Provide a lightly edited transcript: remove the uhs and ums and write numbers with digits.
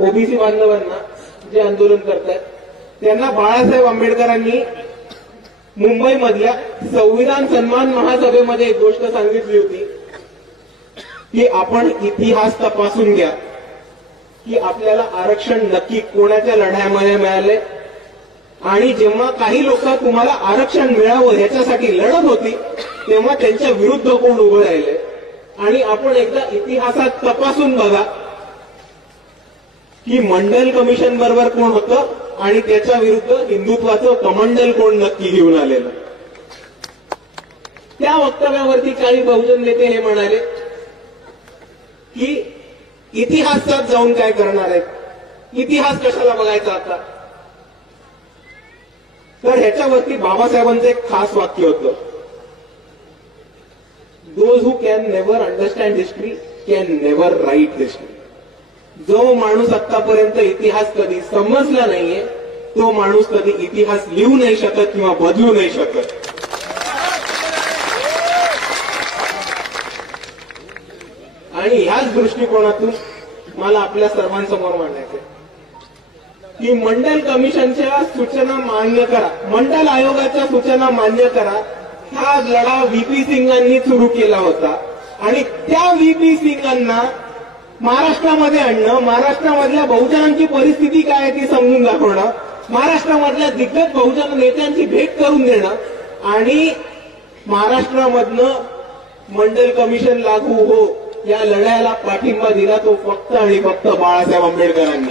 OBC बांधवांना जे आंदोलन करतात त्यांना बाळासाहेब आंबेडकरांनी मुंबईमधल्या संविधान सन्मान महासभेमध्ये एक गोष्ट सांगितली होती की आपण इतिहास तपासून घ्या की आपल्याला आरक्षण नक्की कोणाच्या लढ्यामध्ये मिळाले आणि जेव्हा काही लोक तुम्हाला आरक्षण मिळावं ह्याच्यासाठी लढत होती तेव्हा त्यांच्या विरुद्ध कोण उभं राहिले आणि आपण एकदा इतिहासात तपासून बघा की मंडल कमिशन बरोबर कोण होतं आणि त्याच्या विरुद्ध हिंदुत्वाचं कमंडल कोण नक्की घेऊन आलेलं. त्या वक्तव्यावरती काही बहुजन नेते हे म्हणाले की इतिहासात जाऊन काय करणार आहेत, इतिहास कशाला बघायचा आता. तर ह्याच्यावरती बाबासाहेबांचं एक खास वाक्य होतं, those who can never understand history can never write history. जो माणूस आतापर्यंत इतिहास कधी समजला नाहीये तो माणूस कधी इतिहास लिहू नाही शकत किंवा बदलू नाही शकत. आणि ह्याच दृष्टिकोनातून मला आपल्या सर्वांसमोर मांडायचे की मंडल कमिशनच्या सूचना मान्य करा, मंडल आयोगाच्या सूचना मान्य करा. हा लढा व्हीपी सिंगांनी सुरू केला होता आणि त्या व्हीपी सिंगांना महाराष्ट्रामध्ये आणणं, महाराष्ट्रामधल्या बहुजनांची परिस्थिती काय आहे ती समजून दाखवणं, महाराष्ट्रामधल्या दिग्गज बहुजन नेत्यांची भेट करून देणं आणि महाराष्ट्रामधनं मंडल कमिशन लागू हो या लढ्याला पाठिंबा दिला तो फक्त आणि फक्त बाळासाहेब आंबेडकरांनी.